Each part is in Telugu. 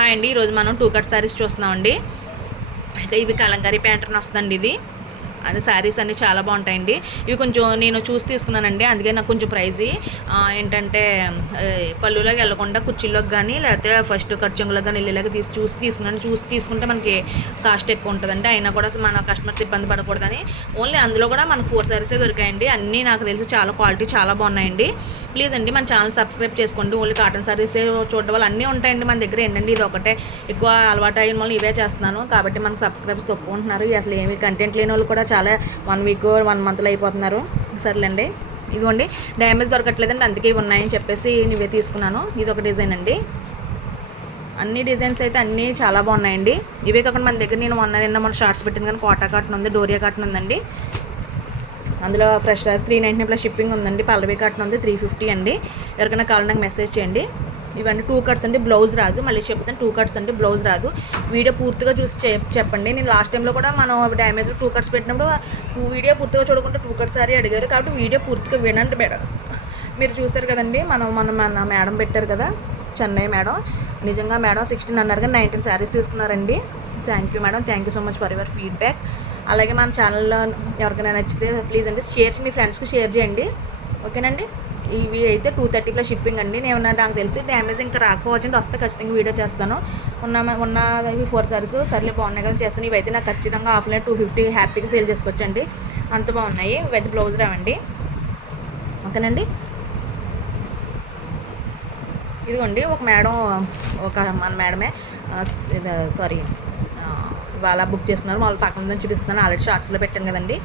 హాయ్ అండి. ఈరోజు మనం 2 కట్ శారీస్ చూస్తున్నామండి. ఇవి కలంకారీ ప్యాటర్న్ వస్తుందండి. ఇది అది శారీస్ అన్నీ చాలా బాగుంటాయండి. ఇవి కొంచెం నేను చూసి తీసుకున్నానండి, అందుకే నాకు కొంచెం ప్రైజీ. ఏంటంటే పళ్ళులోకి వెళ్ళకుండా కుర్చీలోకి కానీ లేకపోతే ఫస్ట్ ఖర్చులోకి కానీ వెళ్ళేలాగా చూసి తీసుకున్నాను. చూసి తీసుకుంటే మనకి కాస్ట్ ఎక్కువ ఉంటుందండి. అయినా కూడా మన కస్టమర్స్ ఇబ్బంది పడకూడదని ఓన్లీ అందులో కూడా మనకు 4 శారీసే దొరికాయండి. అన్నీ నాకు తెలిసి చాలా క్వాలిటీ చాలా బాగున్నాయండి. ప్లీజ్ అండి మన ఛానల్ సబ్స్క్రైబ్ చేసుకోండి. ఓన్లీ కాటన్ శారీసే చూడడం వల్ల అన్నీ ఉంటాయండి మన దగ్గర. ఏంటండి ఇది ఒకటే ఎక్కువ అలవాటు అయిన వాళ్ళు ఇవే చేస్తున్నాను కాబట్టి మనకు సబ్స్క్రైబ్స్ తక్కువ ఉంటున్నారు. అసలు ఏమి కంటెంట్ లేని వాళ్ళు కూడా చాలా 1 వీక్ 1 మంత్లో అయిపోతున్నారు. సర్లేండి, ఇదిగోండి డ్యామేజ్ దొరకట్లేదండి, అందుకే ఇవి ఉన్నాయని చెప్పేసి ఇవే తీసుకున్నాను. ఇది ఒక డిజైన్ అండి. అన్ని డిజైన్స్ అయితే అన్నీ చాలా బాగున్నాయండి. ఇవే కాకుండా మన దగ్గర నేను నిన్న షార్ట్స్ పెట్టాను కానీ కోటా కాటన్ ఉంది, డోరియా కాటన్ ఉందండి. అందులో ఫ్రెష్ 399 ప్లస్ షిప్పింగ్ ఉందండి. పల్లవి కాటన్ ఉంది 350 అండి. ఎవరికైనా కావాలి నాకు మెసేజ్ చేయండి. ఇవన్నీ 2 కట్స్ అండి, బ్లౌజ్ రాదు. మళ్ళీ చెప్తాను 2 కట్స్ అండి, బ్లౌజ్ రాదు. వీడియో పూర్తిగా చూసి చెప్పండి. నేను లాస్ట్ టైంలో కూడా మనం డ్యామేజ్ 2 కట్స్ పెట్టినప్పుడు వీడియో పూర్తిగా చూడకుండా 2 కట్స్ సారీ అడిగారు కాబట్టి వీడియో పూర్తిగా వినండి మేడం. మీరు చూస్తారు కదండి, మన మేడం పెట్టారు కదా, చెన్నై మేడం. నిజంగా మేడం 16 అన్నారు కానీ 19 శారీస్ తీసుకున్నారండి. Thank you madam, thank you so much for your feedback. అలాగే మన ఛానల్లో ఎవరికైనా నచ్చితే ప్లీజ్ అండి మీ ఫ్రెండ్స్కి షేర్ చేయండి, ఓకేనండి. ఇవి అయితే 230 ప్లస్ షిప్పింగ్ అండి. నాకు తెలిసి డ్యామేజ్ ఇంకా రాకపోవచ్చండి, వస్తే ఖచ్చితంగా వీడియో చేస్తాను. ఇవి 4 సారీస్ సర్లే బాగున్నాయి కదా చేస్తాను. ఇవైతే నాకు ఖచ్చితంగా ఆఫ్లైన్ 250 హ్యాపీగా సేల్ చేసుకోవచ్చండి, అంత బాగున్నాయి. ఇవైతే బ్లౌజ్ రావండి, ఓకేనండి. ఇదిగోండి మన మేడమే సారీ వాళ్ళ బుక్ చేసుకున్నారు. వాళ్ళు పక్కన నుంచి చూపిస్తున్నాను, ఆల్రెడీ షార్ట్స్లో పెట్టాను కదండి.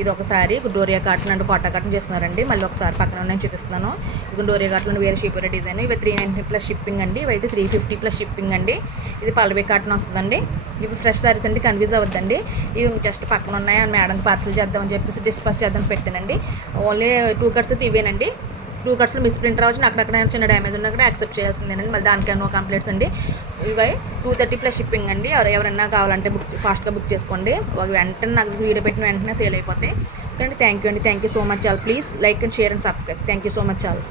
ఇది ఒకసారి Doria cotton and Kota cotton చేస్తున్నారండి. మళ్ళీ ఒకసారి పక్కన నేను చూపిస్తున్నాను. ఇక డోరియా కాటన్ వేరే షీపర్ డిజైన్. ఇవి 390 ప్లస్ షిప్పింగ్ అండి. ఇవైతే 350 ప్లస్ షిప్పింగ్ అండి. ఇది పల్లవి కాటన్ వస్తుందండి. ఇవి ఫ్రెష్ సారీస్ అండి, కన్ఫ్యూజ్ అవ్వద్దండి. ఇవి జస్ట్ పక్కన ఉన్నాయి, మేడంకి పార్సల్ చేద్దామని చెప్పేసి డిస్పాచ్ చేద్దాం పెట్టానండి. ఓన్లీ 2 కట్స్ అయితే ఇవేనండి. 2 కట్స్లో మిస్ ప్రింట్ రావచ్చు, అక్కడక్కడ చిన్న డ్యామేజ్ ఉన్నా కూడా యాక్సెప్ట్ చేయాల్సిందేనండి. మళ్ళీ దానికన్నా నో కంప్లైంట్స్ అండి. ఇవి 230 ప్లస్ షిప్పింగ్ అండి. ఎవరైనా కావాలంటే ఫాస్ట్గా బుక్ చేసుకోండి. వెంటనే నాకు వీడియో పెట్టిన వెంటనే సేల్ అయిపోతాయి. ఓకే అండి, thank you so much all. Please like and share and subscribe. Thank you so much all.